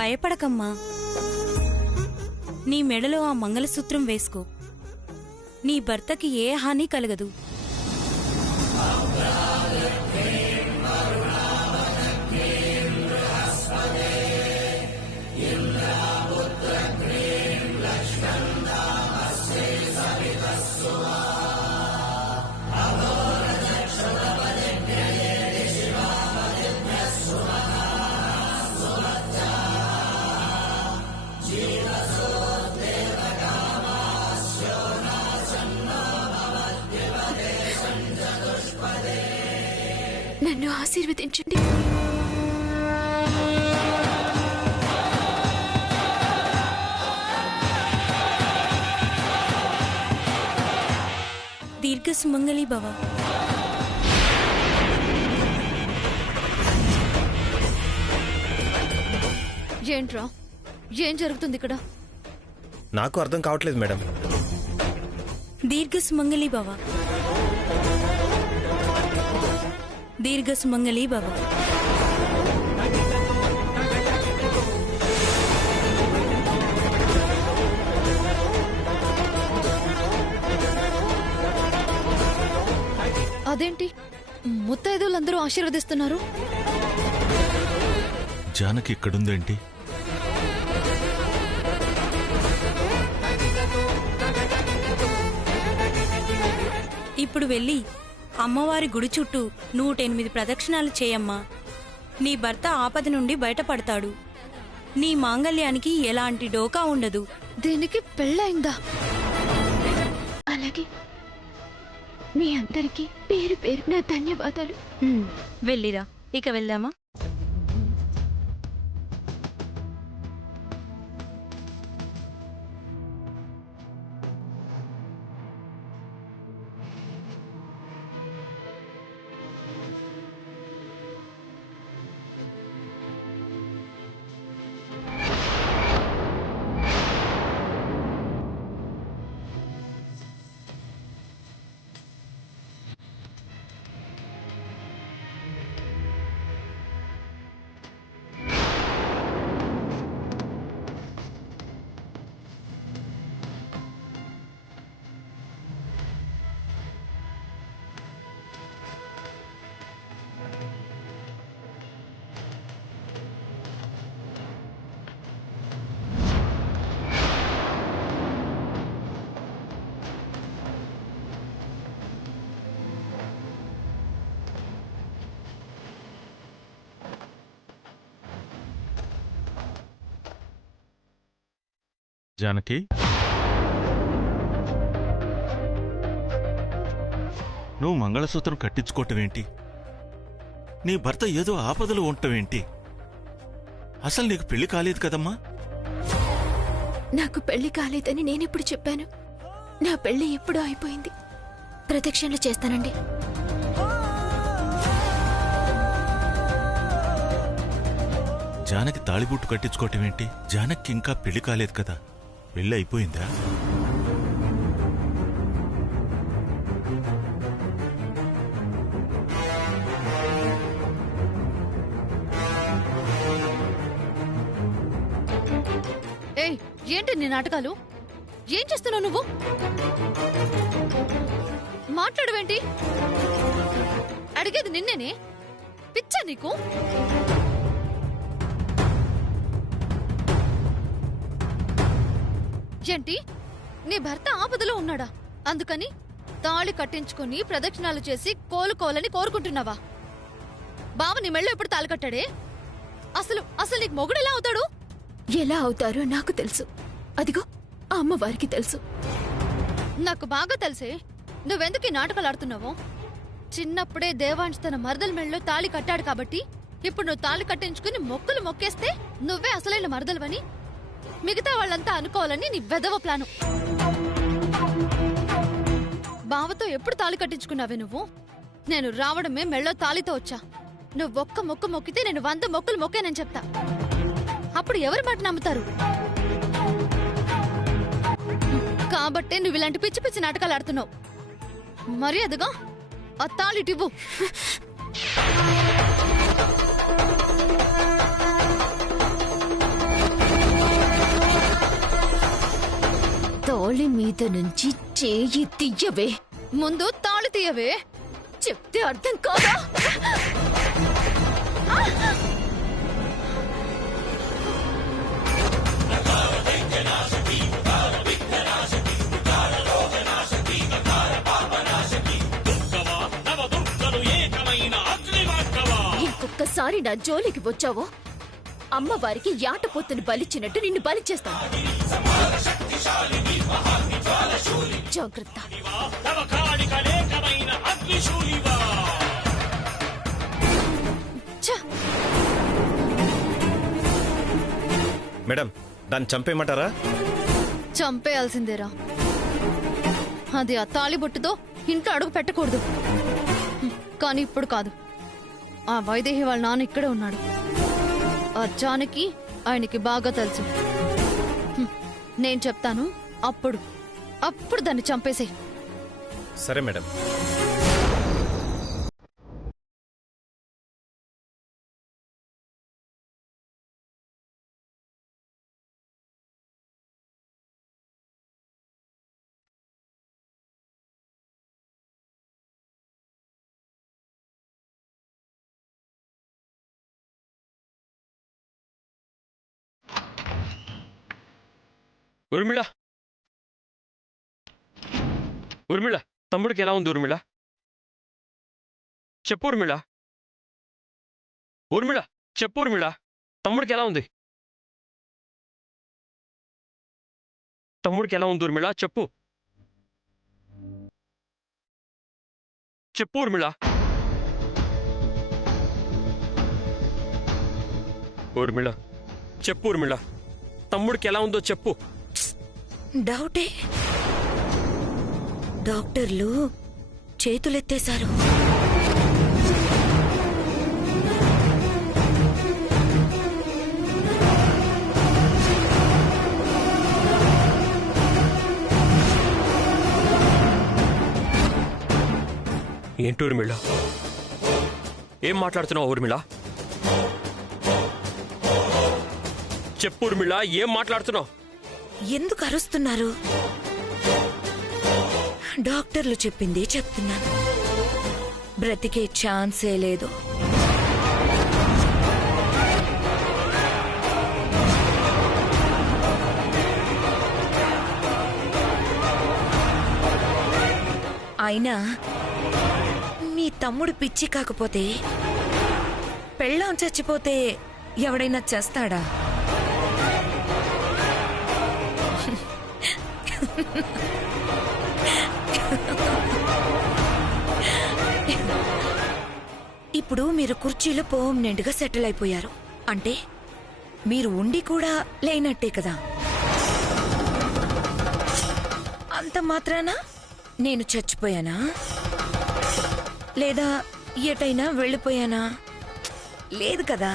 భయపడకమ్మా. నీ మెడలో ఆ మంగళసూత్రం వేసుకో. నీ భర్తకి ఏ హాని కలగదు. నన్ను ఆశీర్వదించండి. దీర్ఘ సుమంగళి భవ. ఏంట్రా, ఏం జరుగుతుంది ఇక్కడ? నాకు అర్థం కావట్లేదు మేడం. దీర్ఘ సుమంగళి భవ. దీర్ఘ సుమంగళి భవ. అదేంటి ముత్తైదువులందరూ ఆశీర్వదిస్తున్నారు? జానకి ఇక్కడుందేంటి? ఇప్పుడు వెళ్ళి అమ్మవారి గుడి చుట్టూ 108 ప్రదక్షిణాలు చేయమ్మా. నీ భర్త ఆపద నుండి బయటపడతాడు. నీ మాంగళ్యానికి ఎలాంటి డోకా ఉండదు. దీనికి పెళ్ళయిందా? అలాగే. మీ అందరికీ పేరు పేరు నా ధన్యవాదాలు. వెళ్ళిరా. ఇక వెళ్దామా? జానకి, నువ్వు మంగళసూత్రం కట్టించుకోవటమేంటి? నీ భర్త ఏదో ఆపదలు ఉండటమేంటి? అసలు నీకు పెళ్లి కాలేదు కదమ్మా? నాకు పెళ్లి కాలేదని నేనెప్పుడు చెప్పాను? నా పెళ్లి ఎప్పుడో అయిపోయింది. ప్రదక్షిణలు చేస్తానండి. జానకి తాళిబుట్టు కట్టించుకోవటమేంటి? జానకి ఇంకా పెళ్లి కాలేదు కదా? పెళ్లి అయిపోయిందా? ఏయ్, ఏంటి నీ నాటకాలు? ఏం చేస్తున్నావు నువ్వు? మాట్లాడవేంటి? అడిగేది నిన్నేనే. పిచ్చా నీకు? ఏంటి, నీ భర్త ఆపదలో ఉన్నాడా? అందుకని తాళి కట్టించుకుని ప్రదక్షిణాలు చేసి కోలుకోవాలని కోరుకుంటున్నావా? బావ నీ మెళ్ళో ఎప్పుడు తాళి కట్టాడే? అసలు అసలు నీకు మొగుడు ఎలా అవుతాడు? ఎలా అవుతారో నాకు తెలుసు. అదిగో ఆ అమ్మవారికి తెలుసు. నాకు బాగా తెలిసే నువ్వెందుకు ఈ నాటకాలు ఆడుతున్నావో. చిన్నప్పుడే దేవాంశ్ తన మరదల మెళ్ళలో తాళి కట్టాడు కాబట్టి ఇప్పుడు నువ్వు తాళి కట్టించుకుని మొక్కులు మొక్కేస్తే నువ్వే అసలైన మరదలవని మిగతా వాళ్ళంతా అనుకోవాలని నీ వెదవ ప్లాను. బావతో ఎప్పుడు తాళి కట్టించుకున్నావే నువ్వు? నేను రావడమే మెళ్ళో తాళితో వచ్చా. నువ్వొక్క మొక్కు మొక్కితే నేను 100 మొక్కులు మొక్కానని చెప్తా. అప్పుడు ఎవరి మాట నమ్ముతారు? కాబట్టే నువ్వు ఇలాంటి పిచ్చి పిచ్చి నాటకాలు ఆడుతున్నావు. మర్యాదగా ఆ తాళిటివ్వు. తోళి మీద నుంచి చేయి తీయవే. ముందు తాళి తీయవే. చెప్తే అర్థం కాదా? ఇంకొక్కసారి నా జోలికి వచ్చావో అమ్మవారికి యాటపోతుని బలిచ్చినట్టు నిన్ను బలి చేస్తాను. జాగ్రత్త. ఛ! మేడం దాన్ని చంపేయమంటారా? చంపేయాల్సిందేరా. అది ఆ తాళిబొట్టుతో ఇంట్లో అడుగు పెట్టకూడదు. కానీ ఇప్పుడు కాదు. ఆ వైదేహి వాళ్ళ నాన్న ఇక్కడే ఉన్నాడు. ఆ జానకి ఆయనకి బాగా తెలుసు. నేను చెప్తాను, అప్పుడు దాన్ని చంపేసేయ్. సరే మేడం. ఊర్మిళ, ఊర్మిళ, తమ్ముడికి ఎలా ఉంది ఊర్మిళ? చెప్పు ఊర్మిళ. ఊర్మిళ చెప్పు ఊర్మిళ, తమ్ముడికి ఎలా ఉంది? తమ్ముడికి ఎలా ఉంది ఊర్మిళ? చెప్పు చెప్పు ఊర్మిళ. ఊర్మిళ చెప్పు ఊర్మిళ, తమ్ముడికి ఎలా ఉందో చెప్పు. డౌటే. డాక్టర్లు చేతులెత్తేశారు. ఏంటి ఊర్మిళ? ఏం మాట్లాడుతున్నావు ఊర్మిళ? చెప్పు ఊర్మిళ, ఏం మాట్లాడుతున్నావు? ఎందుకు అరుస్తున్నారు? డాక్టర్లు చెప్పింది చెప్తున్నాను. బ్రతికే ఛాన్సే లేదు. అయినా మీ తమ్ముడు పిచ్చి కాకపోతే పెళ్ళాం చచ్చిపోతే ఎవడైనా చేస్తాడా? ఇప్పుడు మీరు కుర్చీలో పర్మనెంట్గా సెటిల్ అయిపోయారు అంటే మీరు ఉండి కూడా లేనట్టే కదా. అంత మాత్రాన నేను చచ్చిపోయానా లేదా ఎటైనా వెళ్ళిపోయానా? లేదు కదా.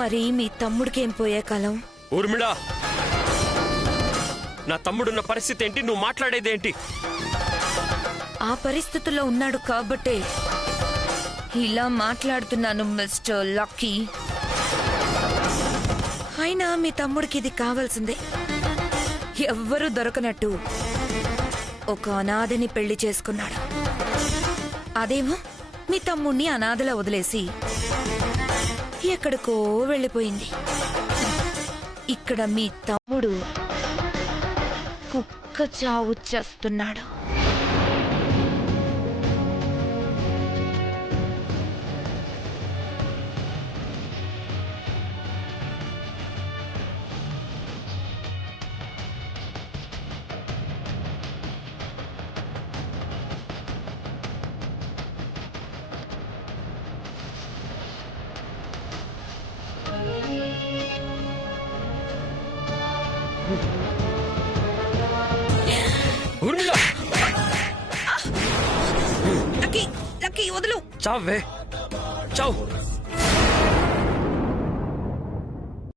మరి మీ తమ్ముడికేం పోయే కాలం? ఊర్మిళ, నా తమ్ముడున్న పరిస్థితి ఏంటి? నువ్వు మాట్లాడేదేంటి? ఆ పరిస్థితుల్లో ఉన్నాడు కాబట్టే ఇలా మాట్లాడుతున్నాను మిస్టర్ లక్కీ. అయినా మీ తమ్ముడికి ఇది కావాల్సిందే. ఎవ్వరూ దొరకనట్టు ఒక అనాథని పెళ్లి చేసుకున్నాడు. అదేమో మీ తమ్ముణ్ణి అనాథలా వదిలేసి ఎక్కడికో వెళ్ళిపోయింది. ఇక్కడ మీ తమ్ముడు కుక్క చావు చేస్తున్నాడు. ఊర్మిళ, లక్కీ లక్కీ వదులు. చావే చావు.